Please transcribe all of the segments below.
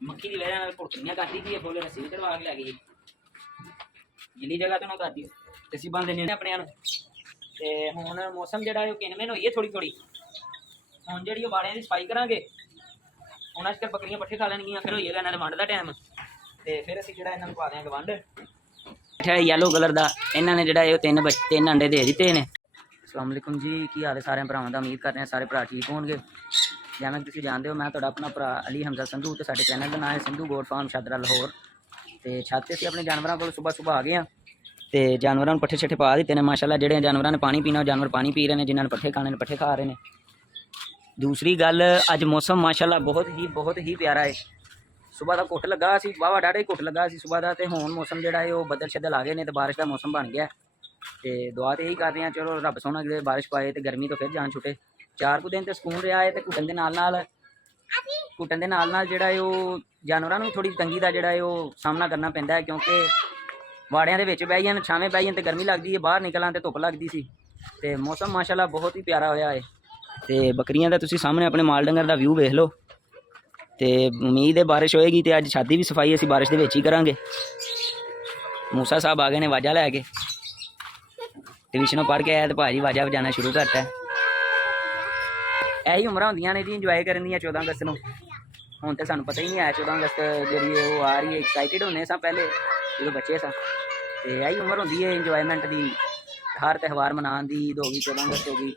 मक्खी की वजह भुड़कनियां कर दी फुल रस्सी चढ़वा के लै गई गिली जगह तो ना कर दी रस्सी बन देने अपने ते हुण मौसम जिहड़ा किनमेन होई है थोड़ी थोड़ी हुण जिहड़ी बाड़ियां दी सफाई करांगे उन्हां च बकरियां पट्ठे खा लैणगियां फिर होइएगा इन्हां दे वंड दा टाइम ते फिर असीं जिहड़ा इन्हां नूं पा देंगे वंड येलो कलर का इन्होंने जो तीन अंडे दे दिते ने। अस्सलाम वालेकुम जी, की हाल है सारे भरावां दा? उम्मीद करते हैं सारे भरा ठीक होंगे। जिवें तुसीं जानते हो मैं तुहाडा अपना भरा अली हमजा संधू तो साडे चैनल का नाम है संधू गोट फार्म शादरा लाहौर। तो छत से असीं अपने जानवरों को सुबह सुबह आ गए हैं तो जानवरों पट्ठे छट्ठे पा दिते हैं माशाल्लाह। जिहड़े जानवरों ने पानी पीना जानवर पानी पी रहे हैं, जिन्होंने पट्ठे खाने पट्ठे खा रहे हैं। दूसरी गल अज मौसम माशाल्लाह बहुत ही प्यारा है। सुबह का घुट लगा सी वाहवा डाढ़ा ही घुट लगा सी सुबह का तो हुण मौसम जिहड़ा है वो बदल शदल आ गए हैं तो बारिश का मौसम बन गया। तो दुआ तो यही कर रहे हैं चलो रब सोहना किते बारिश पाए तो गर्मी तो फिर जान छुटे। 4 कुछ दिन तो सुकून रहा है तो घुटन के नाल जिहड़ा है वो जानवरों को थोड़ी तंगी का जिहड़ा है वो सामना करना पैंदा है क्योंकि वाड़ियां दे विच बह जान छावें बह जान तो गर्मी लगती है, बाहर निकलां तो धुप लगती सी। तो मौसम माशाल्लाह बहुत ही प्यारा होया है। तो बकरियां का तुसीं सामने अपने माल डंगर का व्यू वेख लो। तो उम्मीद है बारिश होएगी तो अज छत की भी सफाई असीं बारिश के विच ही करांगे। मूसा साहब आ गए ने वाजा लैके ट्यूशनों पढ़ के आया तो भाजी वाजा बजाना शुरू करता है। यही उम्र होंदियां ने जी इंजॉय करन दियां 14 अगस्त नूं। हुण तो सानूं पता ही नहीं है 14 अगस्त जिहड़ी वो आ रही है। एक्साइटेड होने सां पहले जो बच्चे सां तो यही उम्र होंदी है इंजॉयमेंट की, हर त्यौहार मनाउण दी। ईद हो गई, 14 अगस्त हो गई,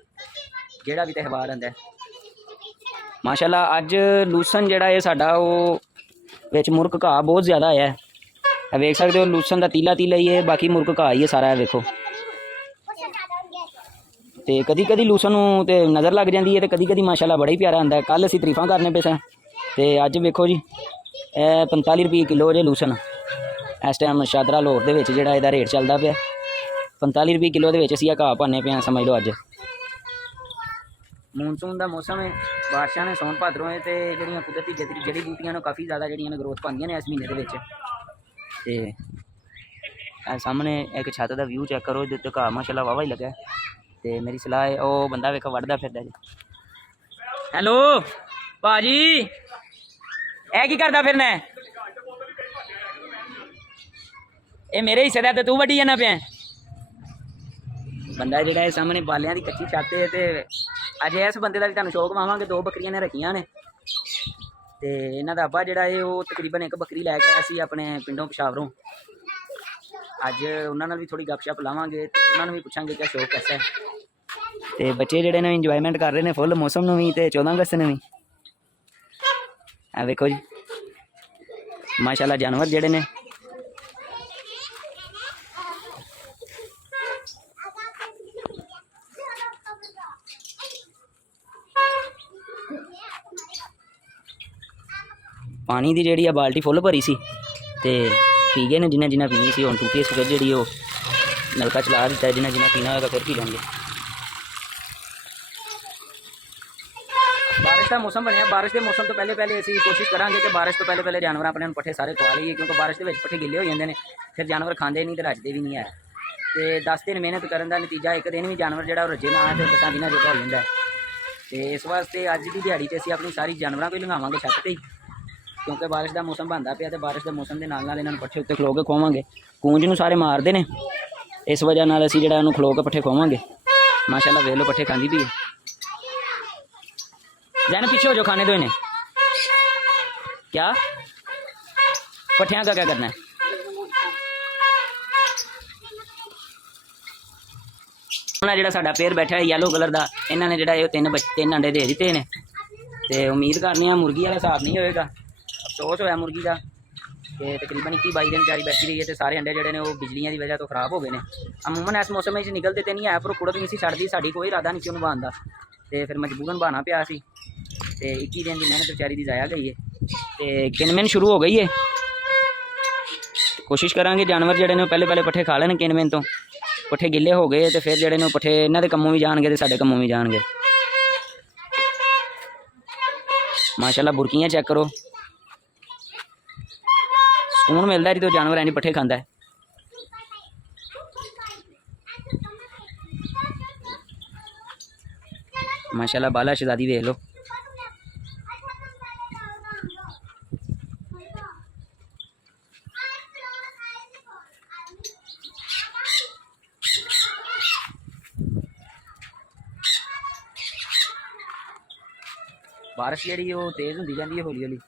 जिहड़ा भी त्यौहार आंदा है माशाल्लाह। अज लूसन जिहड़ा है साडा वो विच मुर्ग घाह बहुत ज़्यादा है, वेख सकते हो। लूसन का तीला तीला ही है, बाकी मुर्ग घाह ही है सारा। वेखो तो कदी कदी लूसन तो नज़र लग जाती है तो कदी कदी माशाल्लाह बड़ा ही प्यारा आंदा है। कल असीं तरीफां करने पे सां तो अज वेखो जी 45 रुपये किलो जे लूसन इस टाइम शादरा लाहौर दे विच जिहड़ा इहदा रेट चलदा पिया। 45 रुपये किलो दे विच असीं घाह पाने पे समझ लो। अज मानसून का मौसम है, बारिशा ने सौन भादरों है तो जड़ियाँ कुदरती जड़ी बूटियां ने काफ़ी ज़्यादा जड़ियाँ ने ग्रोथ पाइयां ने इस महीने के। सामने एक छत का व्यू चेक करो, जिते घाह माशाल्लाह वाहवा ही लगा। तो मेरी सलाह है वो बंदा वेखो वढ़दा फिरदा जी। हैलो भाजी ए की करदा फिरना? ये मेरे हिस्से दा ते तू वड्डी जाना पिया। बंदा जिहड़ा है सामने बालियां दी कच्ची छत है तो अज इस बंदे का भी तुहानूं शौक मावांगे। 2 बकरियां ने रखियां ने तो इन्हां दा अब्बा जिहड़ा है वो तकरीबन 1 बकरी लैके आया सी अपने पिंडों पिशावरों। अज उन्हां नाल भी थोड़ी गपशप लावांगे तो उन्हां नूं भी पुछांगे क्या शौक कैसा है। तो बच्चे जिहड़े ने इंजॉयमेंट कर रहे हैं फुल मौसम नूं भी ते 14 अगस्त नूं भी। वेखो जी माशाल्लाह जानवर जिहड़े ने पानी की जी बाल्टी फुल भरी सी तो पी गए ने जिन्हें जिन्हें पीनी सी। हुण टूटी फिर जी नलका चला दिता है, जिन्हें जिन्हें पीना होगा फिर पी लेंगे। बारिश का मौसम बनया, बारिश के मौसम तो पहले असीं कोशिश करांगे कि बारिश तो पहले जानवर अपने पट्ठे सारे खवा लीए क्योंकि बारिश के पट्ठे गिले हो जाते हैं फिर जानवर खाते नहीं तो रजते भी नहीं है। तो 10 दिन मेहनत करने का नतीजा एक दिन भी जानवर जो रजे ना तो 10 दिनों जो हो जाता है। तो इस वास्ते अज की दिहाड़ी असीं अपनी सारी जानवरों को ही लंघावांगे छत पर ही क्योंकि बारिश का मौसम बनता पिया तो बारिश के मौसम के नाल इन्होंने पट्ठे उत्ते खलो के खुवावांगे। कूंज नूं सारे मारते हैं, इस वजह नाल असीं जिहड़ा इहनूं खलो के पट्ठे खुवावांगे। माशाल्लाह वेख लो पट्ठे खांदी पई है। जैन पीछे हो जो खाने दो इन्हें। क्या पट्ठियां का क्या करना है? जिहड़ा साडा पेयर बैठा है येलो कलर का, इन्होंने जिहड़ा 3 अंडे दे दिते हैं। तो उम्मीद करनी है मुर्गी वाला हिसाब नहीं होएगा, अफसोस होया मुर्गी का कि तकरीबन 21-22 दिन बेचारी बैठी रही है तो सारे अंडे जोड़े ने वो बिजलियां की वजह तो खराब हो गए हैं। अमूमन इस मौसम में निकलते तो नहीं है पर कुड़क नहीं सी छड्डदी, साडी कोई इरादा नहीं सी उन्होंने बहाने का तो फिर मजबूरन बहाना पिया सी। तो 21 दिन की मेहनत बेचारी की जाया गई है। तो किनमेन शुरू हो गई है, कोशिश करांगे जानवर जोड़े ने पहले पट्ठे खा लेने किनमेन तो पट्ठे गिले हो गए तो फिर जोड़े ने पट्ठे इन्हों के कमों भी जाएंगे तो साढ़े कमों भी जाएंगे। माशाल्लाह बुरकियां चेक करो, सुकून मिलता है जो जानवर ऐनी पट्ठे खाता है। माशाल्लाह बाला शहजादी देख लो। बारिश जी वो तेज होंगी जाती है हौली हौली।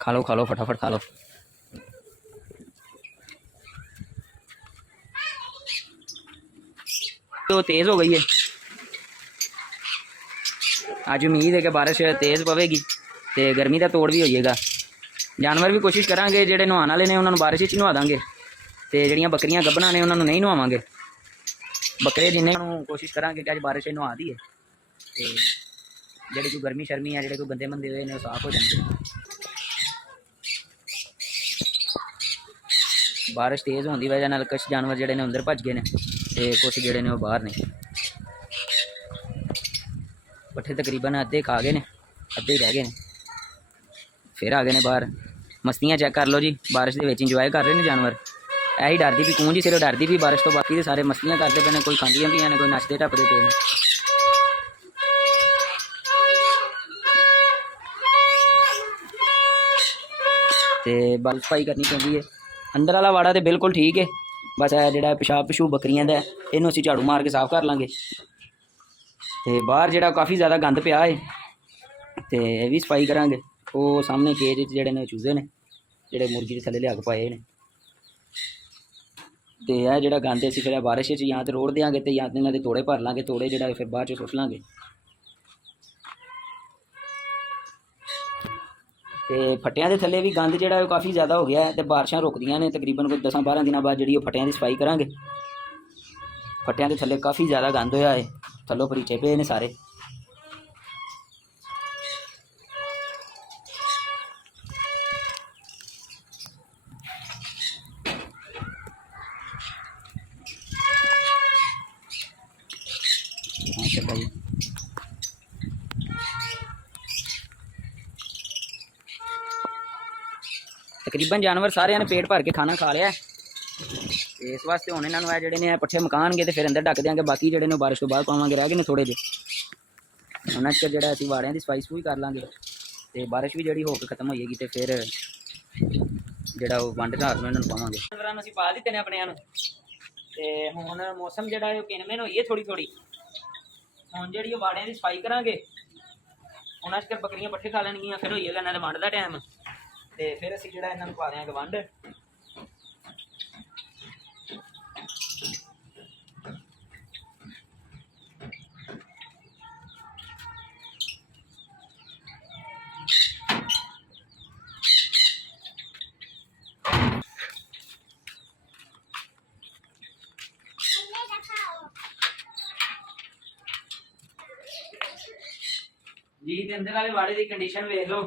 खा लो फटाफट खा लो। तो तेज हो गई है। आज उम्मीद है कि बारिश तेज पवेगी तो गर्मी का तोड़ भी हो जाएगा। जानवर भी कोशिश करांगे जेडे नहाने वाले ने उन्होंने बारिश च नहा देंगे तो जड़ियाँ बकरियां गब्बना ने उन्होंने नहीं नहावांगे। बकरे जिन्हें कोशिश करांगे कि अज बारिश नहा दी है तो जेडी कोई गर्मी शर्मी है जेडे कोई गंदे मंदे हुए ने साफ हो जाएंगे। बारिश तेज होने की वजह कुछ जानवर जोड़े ने अंदर भज गए हैं तो कुछ जोड़े ने बाहर ने। पट्ठे तकरीबन अद्धे खा गए ने अद्धे रह गए हैं फिर आ गए ने बाहर। मस्तियाँ चेक कर लो जी बारिश के इंजॉय कर रहे हैं जानवर। यही डरती भी कूंज ही सिर्फ डरती भी बारिश तो बाकी सारे मस्तियाँ करते पे ने कोई खांदियां भी हैं कोई नचते टपते पे ने। तो बल सफाई करनी पैंदी है। अंदर वाला वाड़ा तो बिल्कुल ठीक है बस है जो पेशाब पशूब बकरियां का इनू असीं झाड़ू मार के साफ कर लाँगे। तो बाहर जो काफ़ी ज़्यादा गंद पिया है तो यह भी सफाई करांगे। वो सामने केज जोड़े ने चूजे ने जोड़े मुर्गी के थले लिया के पाए ने तो यह जो गंद असीं फिर बारिश या तो रोड़ देंगे तो या तो इन्होंने तोड़े भर लाँगे तोड़े जो फिर बाद सुट लाँगे। तो फट्टियां के थले भी गंद जो काफ़ी ज़्यादा हो गया है तो बारिशां रुकदियां ने तकरीबन कोई 10-12 दिनों बाद जी फट्टियां की सफाई करांगे। फट्टियां के थले काफ़ी ज़्यादा गंद होया है थलों फरीचे पे ने सारे। माशाअल्लाह जी तकरीबन जानवर सारे ने पेट भर के खाना खा लिया इस वास्ते हुण इन्हां नूं है जिहड़े ने पट्ठे मकानगे तो फिर अंदर ढक देंगे। बाकी जिहड़े ने बारिश तो बाद पावांगे रह गए ने थोड़े जे उन्हां च जिहड़ा असीं वाड़ियां दी सफाई सफूई कर लांगे तो बारिश भी जिहड़ी हो के खत्म हो जाएगी तो फिर जिहड़ा वो वंड घास नूं इन्हां नूं पावांगे। जानवरां नूं असीं पा दित्ते ने अपणिआं नूं ते हुण मौसम जिहड़ा है किनमेन होई है थोड़ी थोड़ी। हुण जिहड़ी वाड़ियां दी सफाई करांगे उन्हां च बकरियां पट्ठे खा लैणगियां फिर होई जाएगा इन्हां दे वंड दा टाइम तो फिर असीं जिहड़ा इन्हां नूं पा देंगे वंड। जी ते अंदर वाले वाड़े की कंडीशन वेख लो।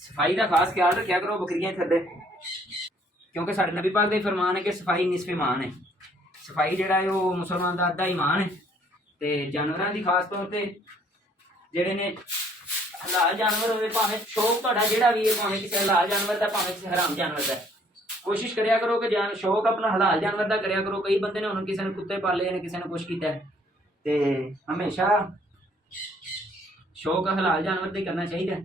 सफाई का खास ख्याल रखा करो बकरियां थले क्योंकि साडे नबी पाक का फरमान है कि सफाई निसफ ईमान है। सफाई जिहड़ा है वो मुसलमान का अद्धा ईमान है। तो जानवरों की खास तौर पर ਜਿਹੜੇ ਨੇ ਹਲਾਲ ਜਾਨਵਰ ਹੋਵੇ, ਭਾਵੇਂ ਸ਼ੌਕ ਤੁਹਾਡਾ ਜਿਹੜਾ ਵੀ ਹੈ, ਭਾਵੇਂ ਕਿਸੇ ਹਲਾਲ ਜਾਨਵਰ ਦਾ, ਭਾਵੇਂ ਕਿਸੇ ਹਰਾਮ ਜਾਨਵਰ ਦਾ, ਕੋਸ਼ਿਸ਼ ਕਰਿਆ ਕਰੋ ਕਿ ਸ਼ੌਕ ਆਪਣਾ ਹਲਾਲ ਜਾਨਵਰ ਦਾ ਕਰਿਆ ਕਰੋ। ਕਈ ਬੰਦੇ ਨੇ ਹੁਣ ਕਿਸੇ ਨੇ ਕੁੱਤੇ ਪਾਲੇ ਨੇ, ਕਿਸੇ ਨੇ ਕੁਛ ਕੀਤਾ, ਤੇ ਹਮੇਸ਼ਾ ਸ਼ੌਕ ਹਲਾਲ ਜਾਨਵਰ ਤੇ ਕਰਨਾ ਚਾਹੀਦਾ।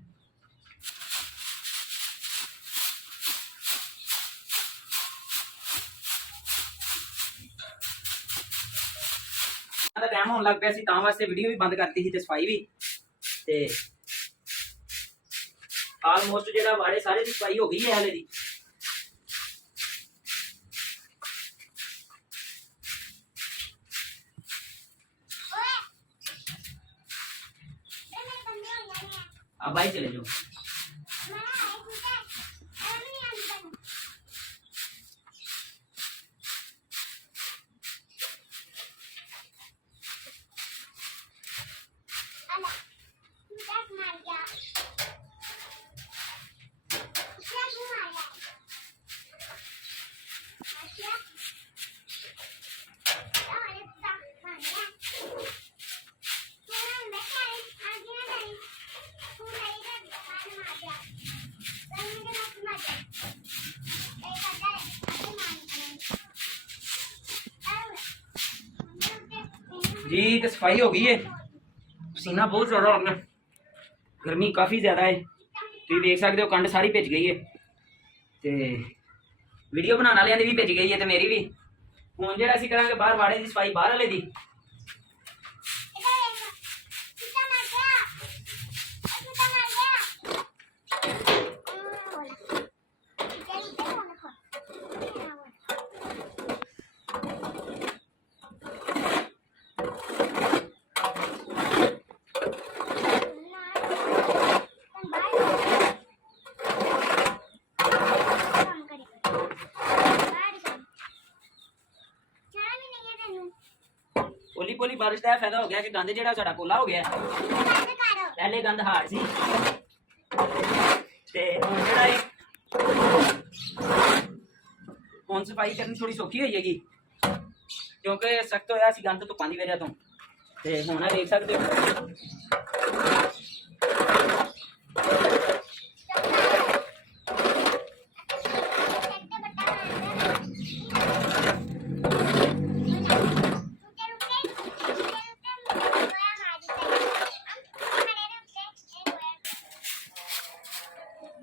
ਟਾਈਮ ਹੋਣ ਲੱਗ ਪਿਆ ਸੀ ਤਾਂ ਵਾਸਤੇ ਵੀਡੀਓ ਵੀ ਬੰਦ ਕਰਤੀ ਸੀ ਤੇ ਸਫਾਈ ਵੀ, ਤੇ ਆਲਮੋਸਟ ਜਿਹੜਾ ਵਾੜੇ ਸਾਰੇ ਦੀ ਸਫਾਈ ਹੋ ਗਈ ਹੈ ਹਲੇ ਦੀ। अब भाई चले जाओ। जी तो सफाई हो गई है, पसीना बहुत ज़्यादा हो गया, गर्मी काफ़ी ज़्यादा है, तुम देख सकते हो कंड सारी भिज गई है, तो वीडियो बनाने वाले भी भिज गई है, तो मेरी भी हूँ जो असीं करांगे बाहर वाड़े की सफाई बाहर वाले की। पोली पोली बारिश का फायदा हो गया कि गंद जो साडा पोला हो गया, पहले गंद हार सी ते हुण सफाई करनी थोड़ी सौखी हो जाएगी क्योंकि सख्त होया सी गंद धुप्पां दी वजह तो। ते हुण देख सकते हो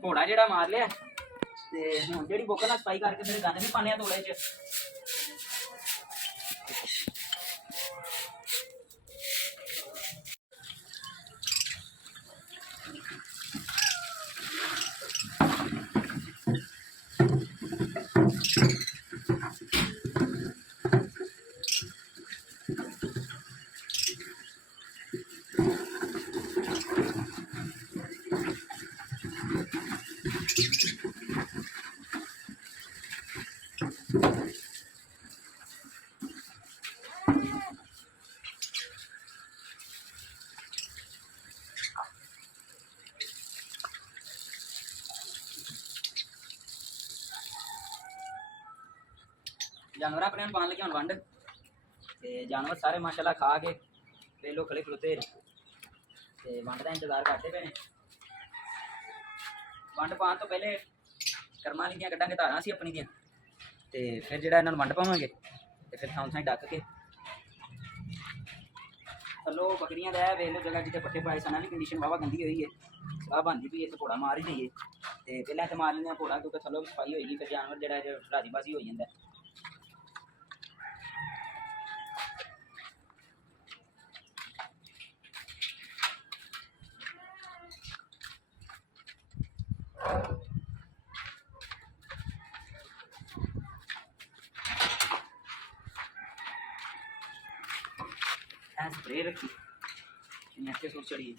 घोड़ा जेड़ा मार लिया, ते हुण जेड़ी बुक नाल सफाई करके फिर गंद भी पाने तोड़े च। जानवर अपने पान लगे हम वंड, ते जानवर सारे माशाल्लाह खा के वेलो खड़े खलोते ते वंड का इंतजार करते पे ने। वंड पान तो पहले कर्मा वाली कड्डांगे धारां सी अपनी दियां, ते फिर जिहड़ा इन्हां नूं वंड पावांगे ते फिर थां थां ढक के थल्लों बकरियां दा वेलो जगह जिते पट्टे पाए सन की कंडीशन वावा गंदी हुई है, सलाह बनती भी इत्थे घोड़ा मार ही देइए, ते पहले इत्थे मार लैंदे घोड़ा क्योंकि थल्लों सफाई होएगी, फिर जानवर जिहड़ा राजी बाजी हो जांदा। स्प्रे रखी अच्छे सूट चढ़ी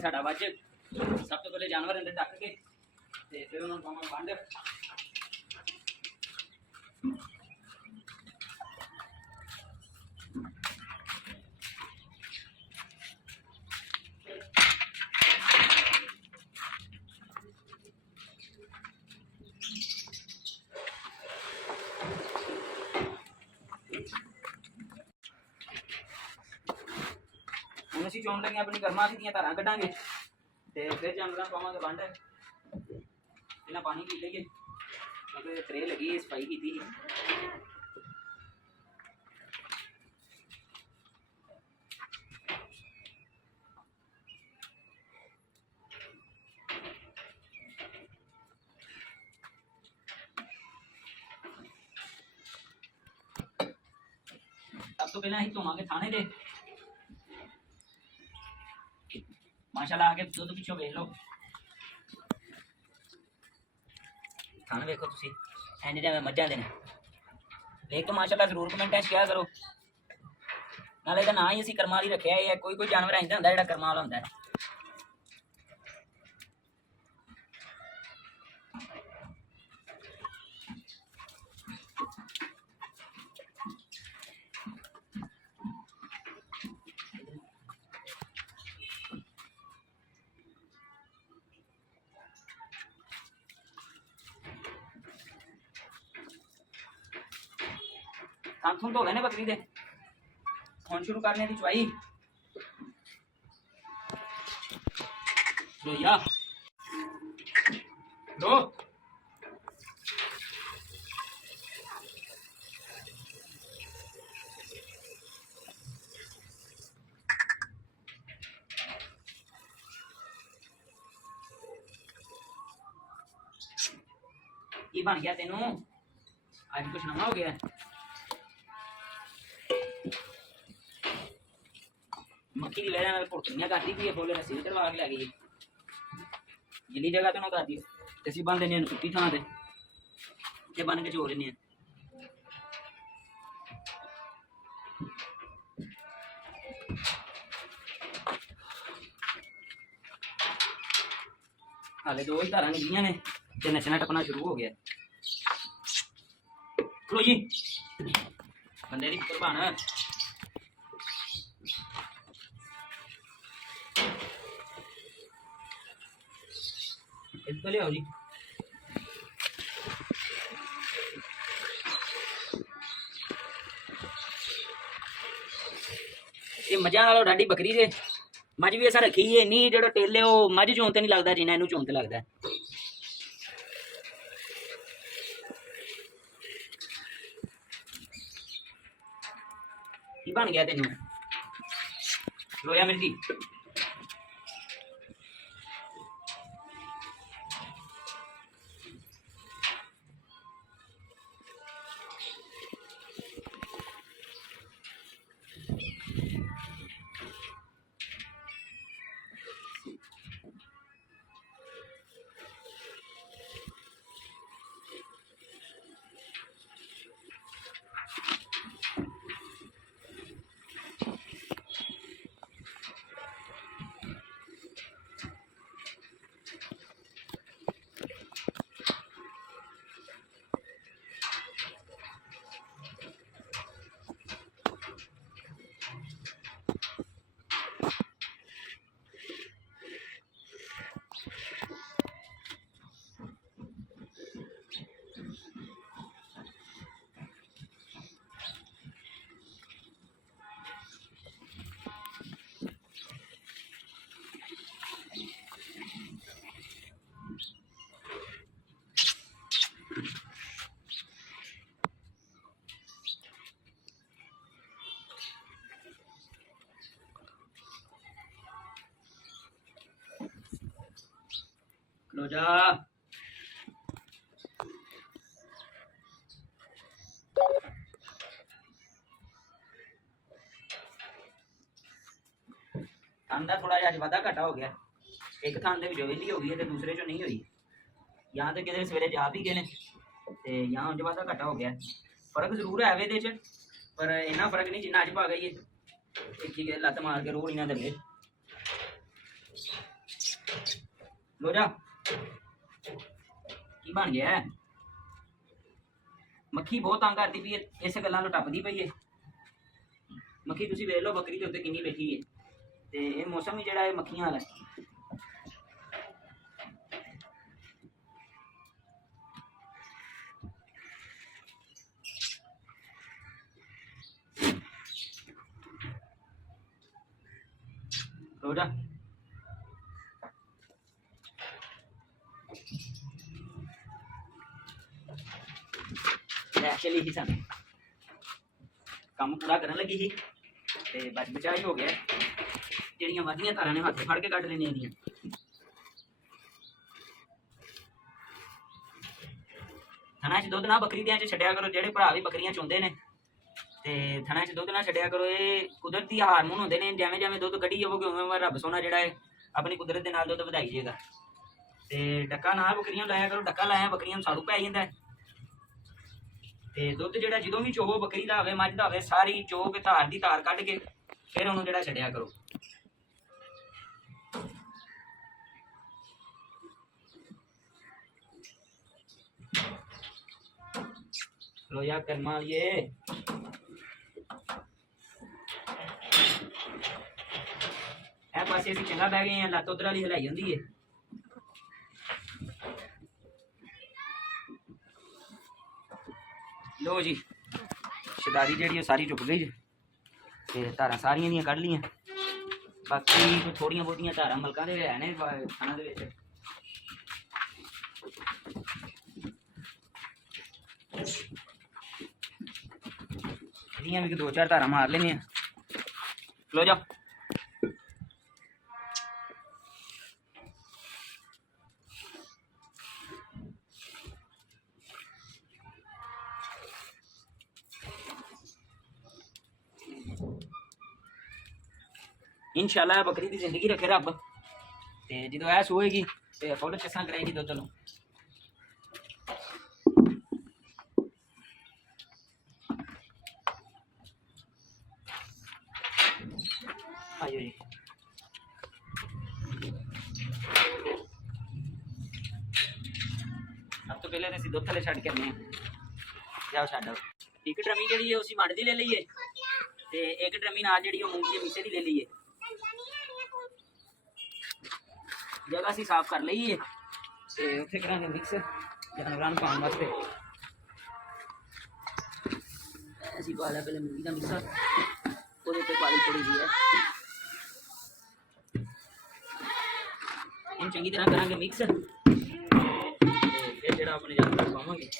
ਸਾਡਾ ਵੱਜ। ਸਭ ਤੋਂ ਪਹਿਲੇ ਜਾਨਵਰ ਅੰਦਰ ਢੱਕ ਕੇ ਤੇ ਫਿਰ ਉਹਨਾਂ ਨੂੰ ਪਾਵਾਂਗੇ ਵੰਡ। ਹੁਣ ਅਸੀਂ ਚੋਣ ਲੱਗੇ ਆਪਣੀ ਗਰਮਾਸ਼ੀ ਦੀਆਂ ਧਾਰਾਂ ਕੱਢਾਂਗੇ ਤੇ ਫਿਰ ਜਾਨਵਰਾਂ ਨੂੰ ਪਾਵਾਂਗੇ ਵੰਡ। ਇਹਨਾਂ ਪਾਣੀ ਪੀ ਲਈਏ ਕਿਉਂਕਿ ਤਰੇ ਲੱਗੀ ਸਫਾਈ ਕੀਤੀ ਸੀ। ਸਭ ਤੋਂ ਪਹਿਲਾਂ ਅਸੀਂ ਧੋਵਾਂਗੇ ਥਾਣੇ ਦੇ। ਮਾਸ਼ਾਅੱਲਾ ਆ ਕੇ ਦੁੱਧ ਪਿੱਛੋਂ ਵੇਖ ਲਓ। ਥਾਣੇ ਵੇਖੋ ਤੁਸੀਂ ਇੰਜ ਜਿਵੇਂ ਮੱਝਾਂ ਦੇ ਨੇ। ਵੇਖ ਕੇ ਮਾਸ਼ਾਅੱਲਾ ਜ਼ਰੂਰ ਕਮੈਂਟਾਂ 'ਚ ਕਿਹਾ ਕਰੋ। ਨਾਲੇ ਇਹਦਾ ਨਾਂ ਹੀ ਅਸੀਂ ਕਰਮਾਂ ਵਾਲੀ ਰੱਖਿਆ ਹੈ। ਕੋਈ ਕੋਈ ਜਾਨਵਰ ਇੰਦਾ ਹੁੰਦਾ ਜਿਹੜਾ ਕਰਮਾਂ ਵਾਲਾ ਹੁੰਦਾ ਹੈ। ਥਣ ਧੋ ਲੈਣੇ ਬੱਕਰੀ ਦੇ। ਹੁਣ ਸ਼ੁਰੂ ਕਰਨੇ ਦੀ ਚਵਾਈ। ਲੋਈਆ ਲੋ ਕੀ ਬਣ ਗਿਆ ਤੈਨੂੰ? ਅੱਜ ਕੁਛ ਨਵਾਂ ਹੋ ਗਿਆ। ਮੱਖੀ ਦੀ ਵਜ੍ਹਾ ਨਾਲ ਭੁੜਕਣੀਆਂ ਕਰਦੀ ਪਈ ਹੈ। ਫੁੱਲ ਰੱਸੀ ਵੀ ਚੜਵਾ ਕੇ ਲੈ ਗਈ। ਜਿੰਨੀ ਜਗ੍ਹਾ ਤੇ ਨਾ ਕਰਦੀ ਤੇ ਅਸੀਂ ਬੰਨ ਦਿੰਦੇ ਹਾਂ ਸੁੱਕੀ ਥਾਂ ਤੇ ਬੰਨ ਕੇ ਚੋ ਲੈਂਦੇ ਹਾਂ। ਹਾਲੇ ਦੋ ਹੀ ਧਾਰਾਂ ਨਿਕਲੀਆਂ ਨੇ ਤੇ ਨੱਚਣਾ ਟੱਪਣਾ ਸ਼ੁਰੂ ਹੋ ਗਿਆ। ਚਲੋ ਜੀ ਬੰਦੇ ਦੀ ਕੁਰਬਾਨ। ਇੱਥੇ ਲਿਆਓ ਜੀ। ਇਹ ਮੱਝਾਂ ਨਾਲੋਂ ਡਾਡੀ ਬੱਕਰੀ ਦੇ। ਮੱਝ ਵੀ ਅਸਾਂ ਰੱਖੀ ਹੈ ਨਹੀਂ ਜਿਹੜਾ ਟੇਲੇ ਉਹ ਮੱਝ ਚੋਂ ਤੇ ਨਹੀਂ ਲੱਗਦਾ ਜਿੰਨਾ ਇਹਨੂੰ ਚੋਂ ਤੇ ਲੱਗਦਾ। ਕੀ ਬਣ ਗਿਆ ਤੈਨੂੰ? ਲੋਇਆ ਮਿਰਦੀ लो जा। थान का थोड़ा जिहा वाधा घाटा हो गया। एक थान के वेली हो गई है दूसरे चो नहीं हुई। यहाँ तो कितने सवेरे जा भी गए ने ते यहाँ उंज वाधा घाटा हो गया। फर्क जरूर है वे पर इन्ना फर्क नहीं जिन्ना अज पा गई है। एक ही लत्त मार के रोड़ ही ना दे। ਲੋ ਜਾ ਕੀ ਬਣ ਗਿਆ ਹੈ? ਮੱਖੀ ਬਹੁਤ ਤੰਗ ਕਰਦੀ ਪਈ ਹੈ, ਇਸ ਗੱਲਾਂ ਨੂੰ ਟੱਪਦੀ ਪਈ ਹੈ ਮੱਖੀ। ਤੁਸੀਂ ਵੇਖ ਲਓ ਬੱਕਰੀ ਦੇ ਉੱਤੇ ਕਿੰਨੀ ਬੈਠੀ ਹੈ, ਤੇ ਇਹ ਮੌਸਮ ਹੀ ਜਿਹੜਾ ਇਹ ਮੱਖੀਆਂ ਵਾਲਾ ਹੈ। ਹੋ ਜਾ ਐਕਚੁਅਲੀ ਹੀ ਸਾਨੂੰ ਕੰਮ ਪੂਰਾ ਕਰਨ ਲੱਗੀ ਸੀ ਤੇ ਬਚ ਬਚਾ ਹੀ ਹੋ ਗਿਆ। ਜਿਹੜੀਆਂ ਵਧੀਆਂ ਤਾਰਾਂ ਨੇ ਹੱਥ ਫੜ ਕੇ ਕੱਢ ਲੈਣੀਆਂ ਇਹਦੀਆਂ। ਥਣਾ 'ਚ ਦੁੱਧ ਨਾ ਬੱਕਰੀ ਦਿਆਂ 'ਚ ਛੱਡਿਆ ਕਰੋ। ਜਿਹੜੇ ਭਰਾ ਵੀ ਬੱਕਰੀਆਂ ਚੁੰਦੇ ਨੇ ਤੇ ਥਣਾ 'ਚ ਦੁੱਧ ਨਾ ਛੱਡਿਆ ਕਰੋ। ਇਹ ਕੁਦਰਤੀ ਹਾਰਮੋਨ ਹੁੰਦੇ ਨੇ, ਜਿਵੇਂ ਜਿਵੇਂ ਦੁੱਧ ਕੱਢੀ ਜਾਵੋਗੇ ਉਵੇਂ ਰੱਬ ਸੋਨਾ ਜਿਹੜਾ ਹੈ ਆਪਣੀ ਕੁਦਰਤ ਦੇ ਨਾਲ ਦੁੱਧ ਵਧਾਈ ਜਾਏਗਾ। ਤੇ ਡੱਕਾ ਨਾ ਬੱਕਰੀਆਂ ਲਾਇਆ ਕਰੋ, ਡੱਕਾ ਲਾਇਆ ਬੱਕਰੀਆਂ ਨੂੰ ਸਾੜੂ ਪੈ ਜਾਂਦਾ। ਤੇ ਦੁੱਧ ਜਿਹੜਾ ਜਦੋਂ ਵੀ ਚੋਵੋ ਬੱਕਰੀ ਦਾ ਹੋਵੇ ਮੱਝ ਦਾ ਹੋਵੇ ਸਾਰੀ ਚੋ ਕੇ ਧਾਰ ਦੀ ਧਾਰ ਕੱਢ ਕੇ ਫਿਰ ਉਹਨੂੰ ਜਿਹੜਾ ਛੱਡਿਆ ਕਰੋ। ਲੋ ਯਾਰ ਕਰਮਾ ਵਾਲੀਏ ਇਹ ਪਾਸੇ ਅਸੀਂ ਚੰਗਾ ਬਹਿ ਗਏ ਆ, ਲੱਤ ਉਧਰ ਵਾਲੀ ਹਿਲਾਈ ਹੁੰਦੀ ਹੈ। ਲੋ ਜੀ ਸ਼ਦਾਰੀ ਜਿਹੜੀ ਉਹ ਸਾਰੀ ਚੁੱਕ ਗਈ ਤੇ ਧਾਰਾਂ ਸਾਰੀਆਂ ਦੀਆਂ ਕੱਢ ਲੀਆਂ। ਬਾਕੀ ਕੋਈ ਥੋੜੀਆਂ ਬਹੁਤੀਆਂ ਧਾਰਾਂ ਮਲਕਾਂ ਦੇ ਹੈ ਨੇ ਥਾਣਾ ਦੇ ਵਿੱਚ। ਇਹਦੀਆਂ ਵੀ ਦੋ ਚਾਰ ਧਾਰਾਂ ਮਾਰ ਲੈਣੇ ਆ। ਲੋ ਜਾ इंशाल्लाह बकरी की जिंदगी रखे रब। तो जो ऐ सोएगी तो फुल चस्सा कराएगी दुद्ध नु। आइयो जी सब तो पहले असीं दुद्ध थले छड्ड के आने जाओ छड्ड। एक ड्रमी जी उसी मंड की ले लीए ते एक ड्रमी नाल जी मूंगी के मिसे की ले लीए। जगह असीं साफ कर लईए ते उत्थे करांगे मिक्स जानवरां नूं पाउण वास्ते। असीं पा लिया पहले मूंगी का मिक्सा, ਉਹਦੇ ਤੇ ਪਾਲੀ ਥੋੜੀ ਜਿਹੀ ਹੈ। ਇਹਨੂੰ ਚੰਗੀ ਤਰ੍ਹਾਂ ਕਰਾਂਗੇ ਮਿਕਸ ਤੇ ਫਿਰ ਜਿਹੜਾ ਆਪਣੇ ਜਾਨਵਰ ਪਾਵਾਂਗੇ।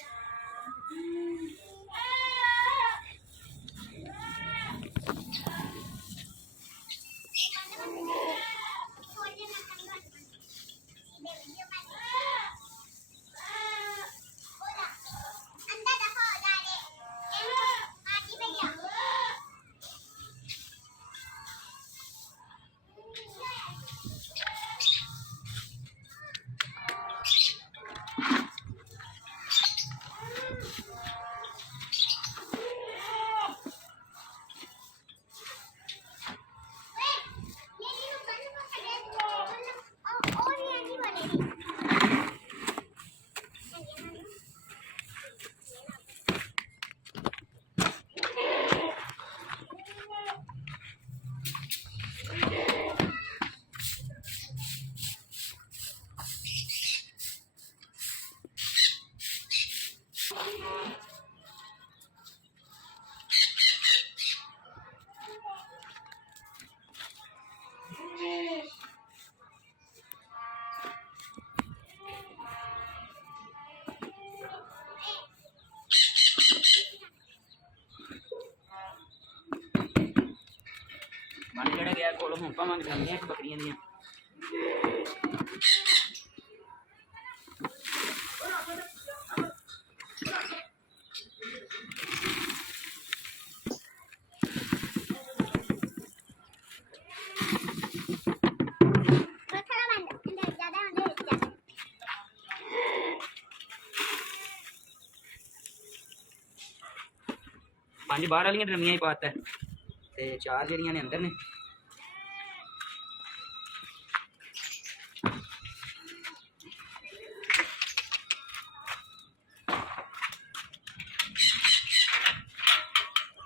मन जड़ा गया कोल हम पावांगे जांदियां बकरियां दियां। पांच बाहर वाली ड्रमियां ही पाता है ते चार जड़ियां ने अंदर ने।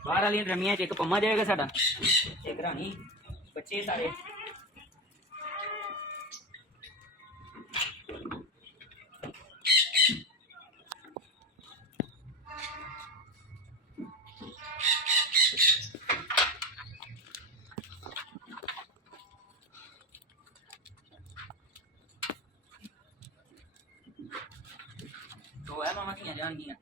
ਬਾਹਰ ਵਾਲੀਆਂ ਡਰਮੀਆਂ 'ਚ ਇੱਕ ਪੰਮਾ ਜਾਏਗਾ ਸਾਡਾ, ਇੱਕ ਰਾਣੀ, ਬੱਚੇ ਸਾਰੇ। तो है मामा की जान की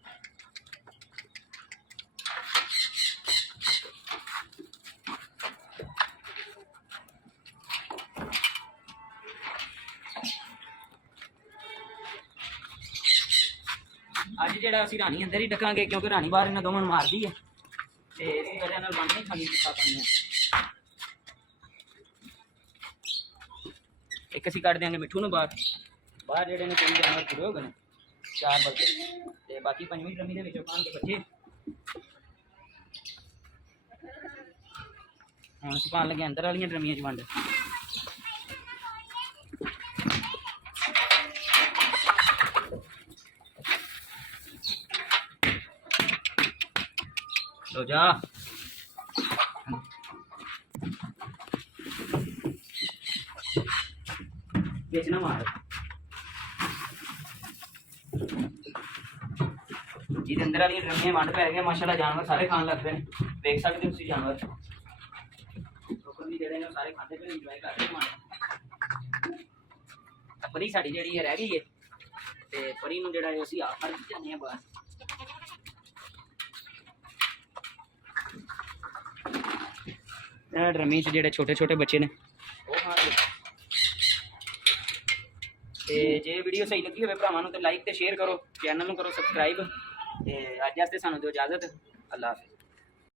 ਅੱਜ ਜਿਹੜਾ ਅਸੀਂ ਰਾਣੀ ਅੰਦਰ ਹੀ ਡਕਾਂਗੇ ਕਿਉਂਕਿ ਰਾਣੀ ਬਾਹਰ ਇਹਨਾਂ ਦੋਵਾਂ ਨੂੰ ਮਾਰਦੀ ਹੈ ਤੇ ਇਸ ਵਜ੍ਹਾ ਨਾਲ ਬੰਦ ਨਹੀਂ ਖਾਲੀ ਖਾ ਪਾਣੀ। ਇੱਕ ਅਸੀਂ ਕੱਢ ਦਿਆਂਗੇ ਮਿੱਠੂ ਨੂੰ ਬਾਹਰ। ਬਾਹਰ ਜਿਹੜੇ ਨੇ ਕਈ ਜਾਨਵਰ ਪੂਰੇ ਹੋ ਗਏ ਨੇ 4 ਬਲਕੇ ਤੇ ਬਾਕੀ 5ਵੀਂ ਡਰਮੀ ਦੇ ਵਿੱਚੋਂ ਪਾਣ ਕੇ ਬੱਚੇ। ਹੁਣ ਅਸੀਂ ਪਾਣ ਲੱਗੇ ਅੰਦਰ ਵਾਲੀਆਂ ਡਰਮੀਆਂ 'ਚ ਵੰਡ। लो जा बेचना मार जी अंदर वाली ड्रमियां वंड पै गए माशाल्लाह। जानवर सारे खान लग पे देख सकते हो जानवर सारे खाते पे इंजॉय कर रहे हैं। परी साड़ी जी रह गई है ते परी नूं जिहड़ा असीं आप फड़ के जाने बाहर। ड्रमी च जेडे छोटे छोटे बच्चे ने ते जे वीडियो सही लगी होवे भरावां नूं ते लाइक ते शेयर करो, चैनल नूं करो सबसक्राइब ते अज वास्ते सानूं दिओ इजाजत। अल्लाह हाफिज़।